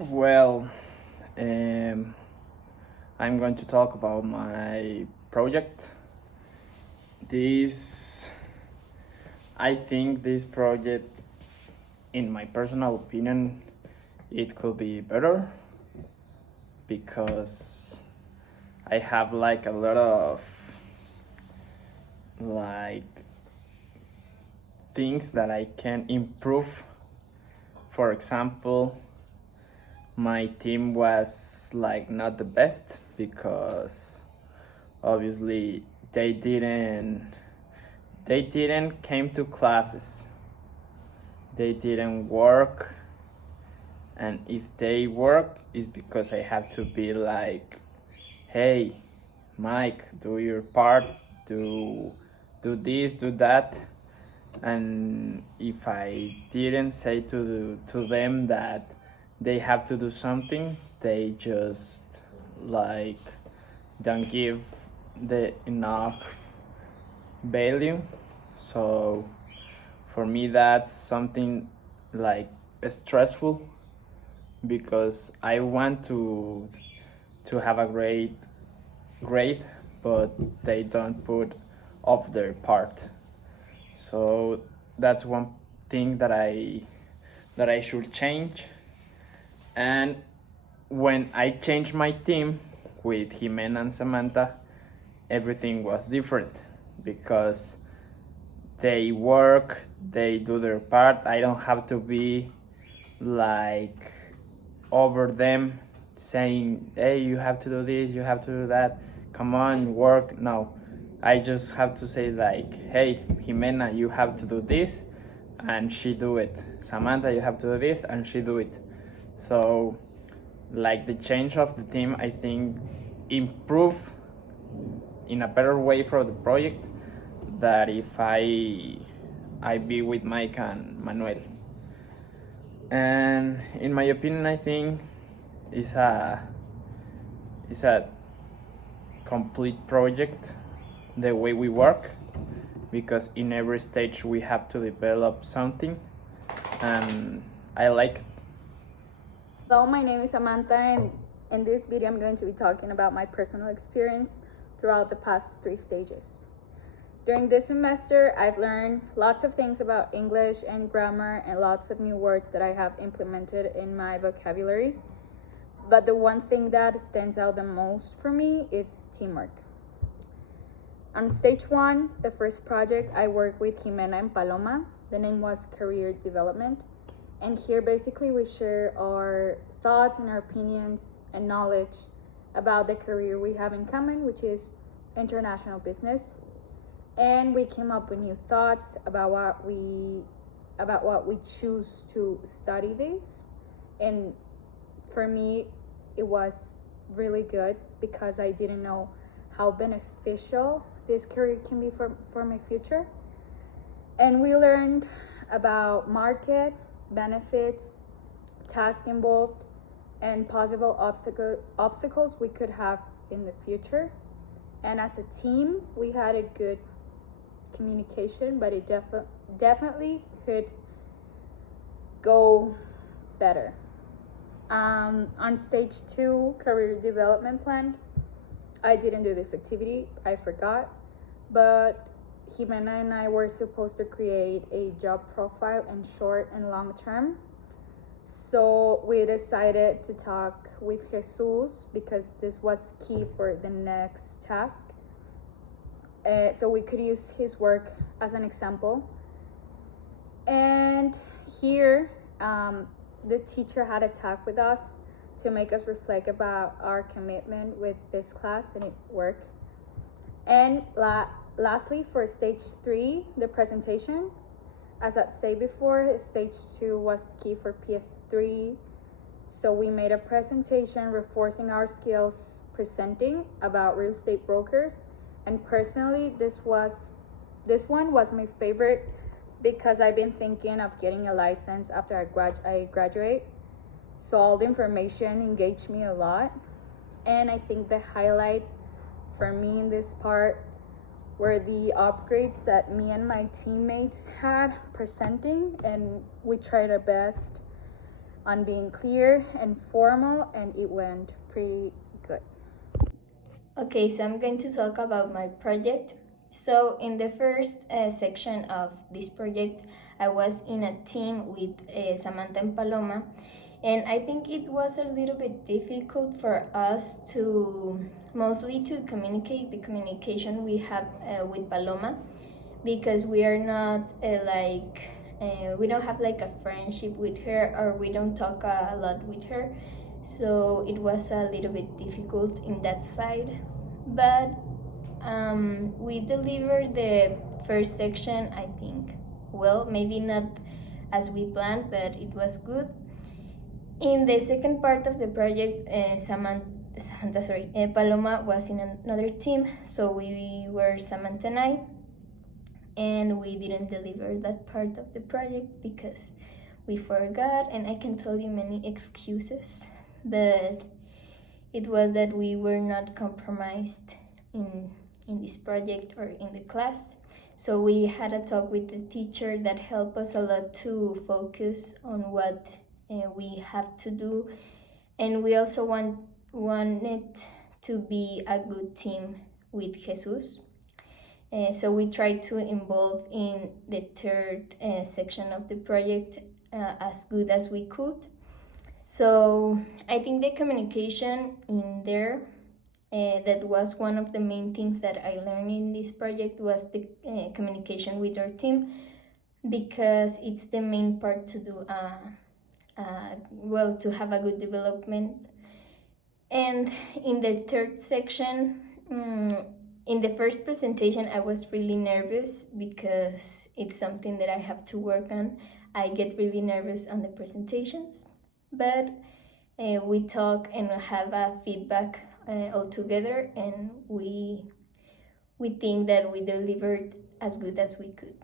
Well, um, I'm going to talk about my project. This, I think, this project, in my personal opinion, it could be better because I have like a lot of like things that I can improve. For example, my team was like not the best because obviously they didn't came to classes, they didn't work, and if they work is because I have to be like, hey Mike, do your part, do this, do that. And if I didn't say to them that they have to do something, they just like don't give the enough value. So for me that's something like stressful because I want to have a great grade, but they don't put off their part. So that's one thing that I should change. And when I changed my team with Jimena and Samantha, everything was different because they work, they do their part. I don't have to be like over them saying, hey, you have to do this, you have to do that, come on, work. No, I just have to say like, hey, Jimena, you have to do this, and she do it. Samantha, you have to do this, and she do it. So like the change of the team, I think, improve in a better way for the project that if I be with Mike and Manuel. And in my opinion, I think it's a complete project the way we work, because in every stage we have to develop something, and I like it. Hello, my name is Samantha, and in this video I'm going to be talking about my personal experience throughout the past 3 stages. During this semester, I've learned lots of things about English and grammar and lots of new words that I have implemented in my vocabulary. But the one thing that stands out the most for me is teamwork. On stage 1, the first project, I worked with Jimena and Paloma. The name was Career Development. And here basically we share our thoughts and our opinions and knowledge about the career we have in common, which is international business. And we came up with new thoughts about what we choose to study this. And for me, it was really good because I didn't know how beneficial this career can be for my future. And we learned about market, benefits, tasks involved, and possible obstacles we could have in the future. And as a team, we had a good communication, but it definitely could go better. On stage 2, career development plan, I didn't do this activity, I forgot, but Jimena and I were supposed to create a job profile in short and long term. So we decided to talk with Jesus because this was key for the next task. So we could use his work as an example. And here, the teacher had a talk with us to make us reflect about our commitment with this class, and it worked. And lastly, for stage 3, the presentation, as I said before, stage 2 was key for PS3. So we made a presentation reinforcing our skills presenting about real estate brokers. And personally, this one was my favorite because I've been thinking of getting a license after I graduate. So all the information engaged me a lot. And I think the highlight for me in this part were the upgrades that me and my teammates had presenting, and we tried our best on being clear and formal, and it went pretty good. Okay, so I'm going to talk about my project. So in the first section of this project, I was in a team with Samantha and Paloma, and I think it was a little bit difficult for us to mostly to communicate the communication we have with Paloma, because we are not we don't have like a friendship with her, or we don't talk a lot with her, so it was a little bit difficult in that side. But we delivered the first section, I think, well, maybe not as we planned, but it was good. In the second part of the project, Paloma was in another team, so we were Samantha and I, and we didn't deliver that part of the project because we forgot, and I can tell you many excuses, but it was that we were not compromised in this project or in the class. So we had a talk with the teacher that helped us a lot to focus on what we have to do, and we also wanted to be a good team with Jesus. So we tried to involve in the third section of the project as good as we could. So I think the communication in there, that was one of the main things that I learned in this project, was the communication with our team, because it's the main part to do, to have a good development. And in the third section, in the first presentation, I was really nervous because it's something that I have to work on. I get really nervous on the presentations, but we talk and have a feedback all together, and we think that we delivered as good as we could.